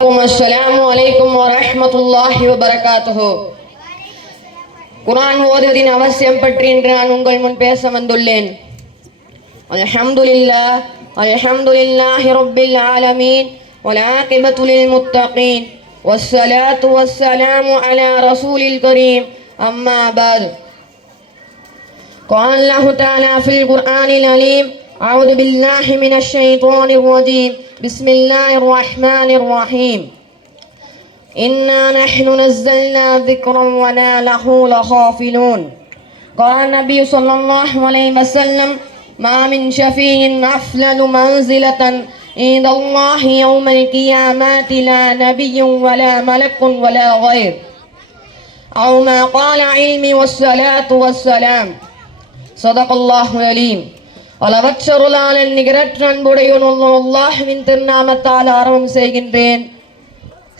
அஸ்ஸலாமு அலைக்கும் வரஹ்மத்துல்லாஹி வபரகாத்துஹு குர்ஆன் ஓதுவதின் அவசியம் பற்றி இன்று நான் உங்கள் முன் பேச வந்துள்ளேன் அல்ஹம்துலில்லாஹ் அல்ஹம்துலில்லாஹி ரப்பில் ஆலமீன் والعاقبة للمتقين والصلاة والسلام على رسول الكريم أما بعد قال الله تعالى في القرآن العليم أعوذ بالله من الشيطان الرجيم. بسم الله الرحمن الرحيم. إنا نحن نزلنا ذكرا ولا له لخافلون قال النبي صلى الله عليه وسلم ما من شفيع أفلل منزلة عند الله يوم القيامة لا نبي ولا ملك ولا غير. أو ما قال علمي والصلاة والسلام. صدق الله العليم. அளவற்றருளாளன் நிகரற்ற அன்புடையவன் அல்லாஹ்வின் திருநாமத்தால் ஆரம்பம் செய்கின்றேன்.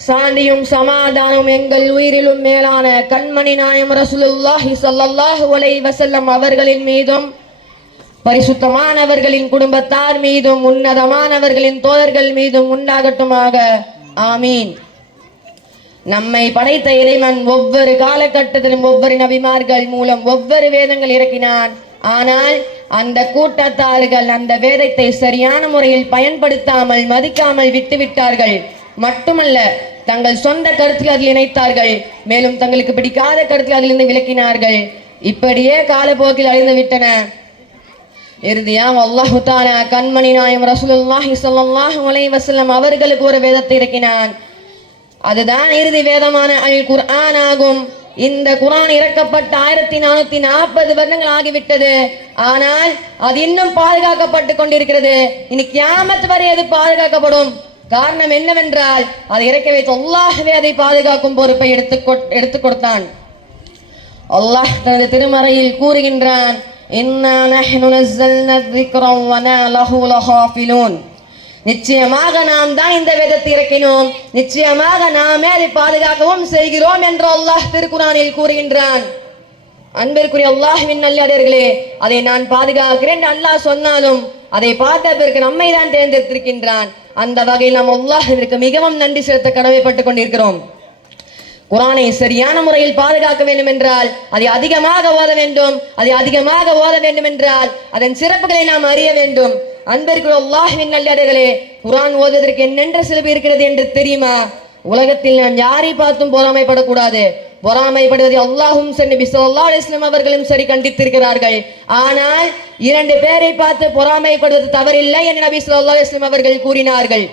சாந்தியும் சமாதானம் எங்கள் உயிரிலும் மேலான கண்மணி நாயம் ரசூலுல்லாஹி ஸல்லல்லாஹு அலை வசல்லம் அவர்களின் மீதும் பரிசுத்தமானவர்களின் குடும்பத்தார் மீதும் உன்னதமானவர்களின் தோழர்கள் மீதும் உண்டாகட்டுமாக. ஆமீன். நம்மை படைத்த இறைவன் ஒவ்வொரு காலகட்டத்திலும் ஒவ்வொரு நபிமார்கள் மூலம் ஒவ்வொரு வேதங்கள் இறக்கினான். ஆனால் அந்த கூட்டத்தார்கள் அந்த வேதத்தை சரியான முறையில் பயன்படுத்தாமல் மதிக்காமல் விட்டுவிட்டார்கள். மட்டுமல்ல தங்கள் சொந்த கருத்தில் அதில் இணைத்தார்கள். மேலும் தங்களுக்கு பிடிக்காத கருத்தில் அதிலிருந்து விளக்கினார்கள் இப்படியே காலப்போக்கில் அழிந்து விட்டன. இறுதியாக அல்லாஹு தாலா கண்மணி நாயம் ரசூலுல்லாஹி ஸல்லல்லாஹு அலைஹி வஸல்லம் அவர்களுக்கு ஒரு வேதத்தை இறக்கினான். அதுதான் இறுதி வேதமான அல் குர்ஆன் ஆகும். இந்த குரான் இறக்கப்பட்ட ஆயிரத்தி நானூத்தி நாற்பது வருடங்கள் ஆகிவிட்டது. ஆனால் அது இன்னும் பாதுகாக்கப்பட்டு கொண்டிருக்கிறது. இனி கியாமத் வரை அது பாதுகாக்கப்படும். காரணம் என்னவென்றால் அதை இறக்க வைத்து அல்லாஹவே அதை பாதுகாக்கும் பொறுப்பை எடுத்து எடுத்து கொடுத்தான். அல்லாஹ் தனது திருமறையில் கூறுகின்றான் நிச்சயமாக நாம் தான் இந்த வேதத்தை இறக்கினோம். நிச்சயமாக நாமே அதை பாதுகாக்கவும் செய்கிறோம் என்று அல்லாஹ் திருக்குறானில் கூறுகின்றான். அன்பிற்குரிய அல்லாஹ்வின் நல்லடியர்களே அதை நான் பாதுகாக்கிறேன் அல்லாஹ் சொன்னாலும் அதை பார்த்த பிறகு நம்மை தான் தேர்ந்தெடுத்திருக்கின்றான். அந்த வகையில் நாம் அல்லாஹிற்கு மிகவும் நன்றி செலுத்த கடமைப்பட்டுக் கொண்டிருக்கிறோம். குரானை சரியான முறையில் பாதுகாக்க வேண்டும் என்றால் அதை அதிகமாக ஓத வேண்டும். அதை அதிகமாக ஓத வேண்டும் என்றால் அதன் சிறப்புகளை நாம் அறிய வேண்டும். அன்பர்கள் அல்லாஹ்வின் நல்லடர்களே குரான் ஓதுவதற்கு என்னென்ற சிலவு இருக்கிறது என்று தெரியுமா? உலகத்தில் நான் யாரை பார்த்தும் பொறாமைப்படக்கூடாது. பொறாமைப்படுவதை அல்லாஹும் சரி நபி ஸல்லல்லாஹு அவர்களும் சரி கண்டித்திருக்கிறார்கள். ஆனால் இரண்டு பேரை பார்த்து பொறாமைப்படுவது தவறில்லை என நபி சொல்லா அலைஹி அவர்கள் கூறினார்கள்.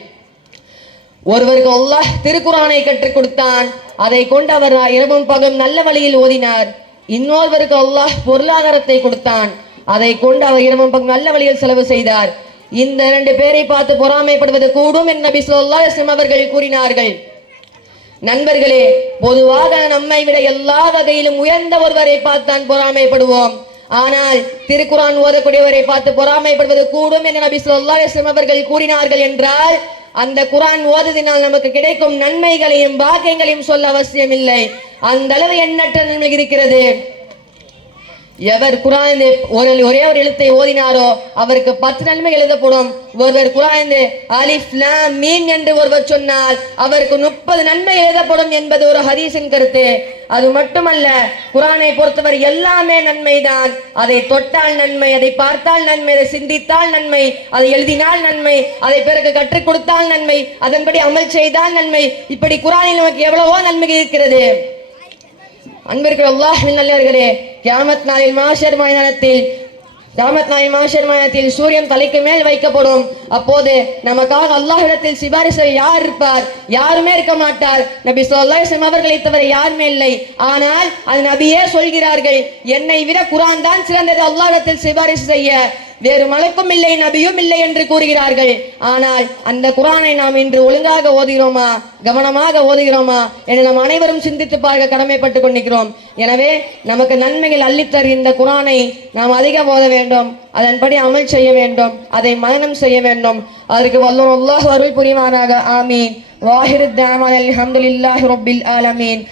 ஒருவருக்கு அல்லாஹ் திருக்குரானை கற்றுக் கொடுத்தான். அதை கொண்டு அவர் இரவும் பகலும் நல்ல வழியில் ஓதினார். இன்னொருவருக்கு அல்லாஹ் பொருளாதாரத்தை கொடுத்தான். அதை கொண்டு அவர் இரவும் பங்கு நல்ல வழியில் செலவு செய்தார். இந்த இரண்டு பேரை பார்த்து பொறாமைப்படுவது கூடும் என்று நபி ஸல்லல்லாஹு அவர்கள் கூறினார்கள். நண்பர்களே பொதுவாக நம்மை விட எல்லா வகையிலும் உயர்ந்த ஒருவரை பார்த்தான் பொறாமைப்படுவோம். ஆனால் திருக்குரான் ஓதக்கூடியவரை பார்த்து பொறாமைப்படுவது கூடும் என்று நபி சொல்லா அவர்கள் கூறினார்கள் என்றால் அந்த குரான் ஓதுதினால் நமக்கு கிடைக்கும் நன்மைகளையும் பாக்கியங்களையும் சொல்ல அவசியம் இல்லை அந்த அளவு எண்ணற்ற நன்மை இருக்கிறது. எவர் குரான் ஒரு ஒரே ஒரு எழுத்தை ஓதினாரோ அவருக்கு பத்து நன்மை எழுதப்படும். ஒருவர் குராயந்து அலிஃப் லாம் மீன் என்று ஒருவர் சொன்னால் அவருக்கு முப்பது நன்மை எழுதப்படும் என்பது ஒரு ஹதீஸின் கருத்து. அது மட்டுமல்ல குரானை பொறுத்தவர் எல்லாமே நன்மைதான். அதை தொட்டால் நன்மை அதை பார்த்தால் நன்மை அதை சிந்தித்தால் நன்மை அதை எழுதினால் நன்மை அதை பிறகு கற்றுக் கொடுத்தால் நன்மை அதன்படி அமல் செய்தால் நன்மை. இப்படி குரானில் நமக்கு எவ்வளவோ நன்மை இருக்கிறது. அன்பிற்கு அல்லாஹின் நல்லவர்களே கியாமத் நாளில் மாஷர் மைதானத்தில் கியாமத் நாளில் மாஷர் மைதானத்தில் சூரியன் தலைக்கு மேல் வைக்கப்படும். அப்போது நமக்காக அல்லாஹிடத்தில் சிபாரிசு யார் இருப்பார்? யாருமே இருக்க மாட்டார். நபி ஸல்லல்லாஹு அவர்களை தவிர யாருமே இல்லை. ஆனால் அது நபியே சொல்கிறார்கள் என்னை விட குரான் தான் சிறந்தது அல்லாஹிடத்தில் சிபாரிசு செய்ய. வேறு மலக்கும் இல்லை நபியும் இல்லை என்று கூறுகிறார்கள். ஆனால் அந்த குரானை நாம் இன்று ஒழுங்காக ஓதுகிறோமா? கவனமாக ஓதுகிறோமா? என நாம் அனைவரும் சிந்தித்து பார்க்க கடமைப்பட்டுக் கொண்டிருக்கிறோம். எனவே நமக்கு நன்மைகள் அள்ளித்தர் இந்த குரானை நாம் அதிகம் ஓத வேண்டும். அதன்படி அமல் செய்ய வேண்டும். அதை மனனம் செய்ய வேண்டும். அதற்கு வல்லோர் அல்லாஹ் அருள் புரிவானாக. ஆமீன். வாஹிரு தாமல் அலமதுல்லாஹி ரப்பில் ஆலமீன்.